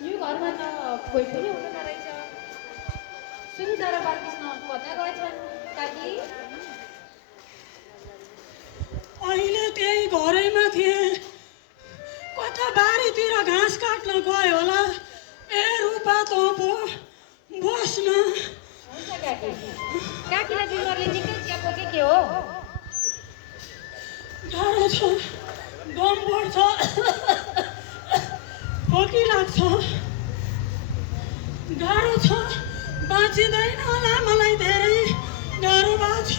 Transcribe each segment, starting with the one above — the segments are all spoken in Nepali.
यो घरमा त कोही पनि हुँदैन रहेछ। सुनिता र बालकृष्ण कता गएछन् काकी? अहिले त्यही घरैमा थिए। कता बारीतिर घाँस काट्न गयो होला। ए रूपा त पो बस्न। हुन्छ काकी। काकीलाई बिमारले निकै च्यापो के हो? गाह्रो छ, दम बढ्छ, खोकी लाग्छ। गाह्रो छ, बाँचिँदैन होला। मलाई धेरै गाह्रो भएको छ।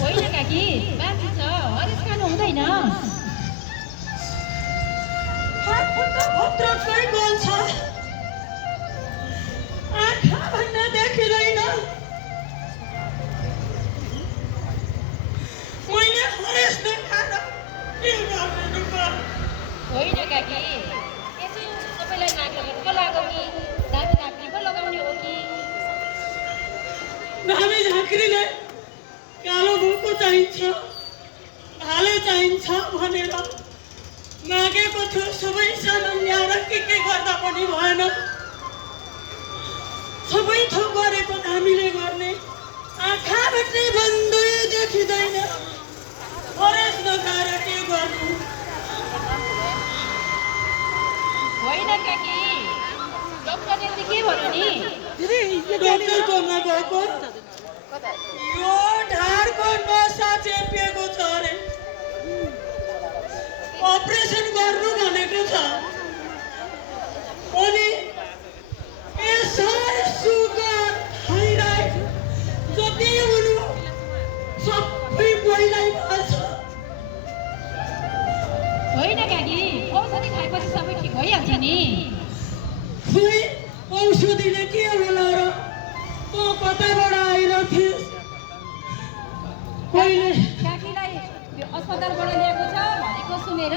होइन काकी, बाँकी छ, हरेस खानु हुँदैन। हातखुट्टा भत्रकै गल्छ। आँखा भन्ने देखिँदैन। मैले हरेस देखाएर के गर्ने रूपा? होइन काकी, यसो सबैलाई नाक लगाउनु पो लाग्यो कि दामी झाँक्री पो लगाउने हो कि? दामी झाँक्रीले कालो भुको चाहिन्छ, भाले चाहिन्छ भनेर मागेको थियो। सबै सामान ल्याएर के गर्दा पनि भएन। सबै थोक गरेको हामीले गर्ने। आँखा भेट्ने बन्दै देखिँदैन। हरेस नखाएर के गर्नु? होइन काकी, डक्टरले के भन्यो नि? डक्टरकोमा गएको यो ढाडको नसा चेपिएको छ अरे। अपरेसन गर्नु भनेको छ। अनि यसै सुगर थाइराइड जति हुनु सबै पहिल्यै भएछ। होइन काकी, औषधि खाएपछि सबै ठिक भइहाल्छ नि। खोइ औषधिले के होला र? तँ कताबाट आइरहेथिस्? पहिले काकीलाई अस्पतालबाट ल्याएको छ भनेको सुनेर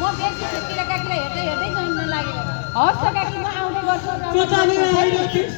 म बेसी छेकेर काकीलाई हेर्दै हेर्दै जान्न लागेको। हस् त काकी, म आउँदै गर्छु। कताबाट आइरहेथिस्?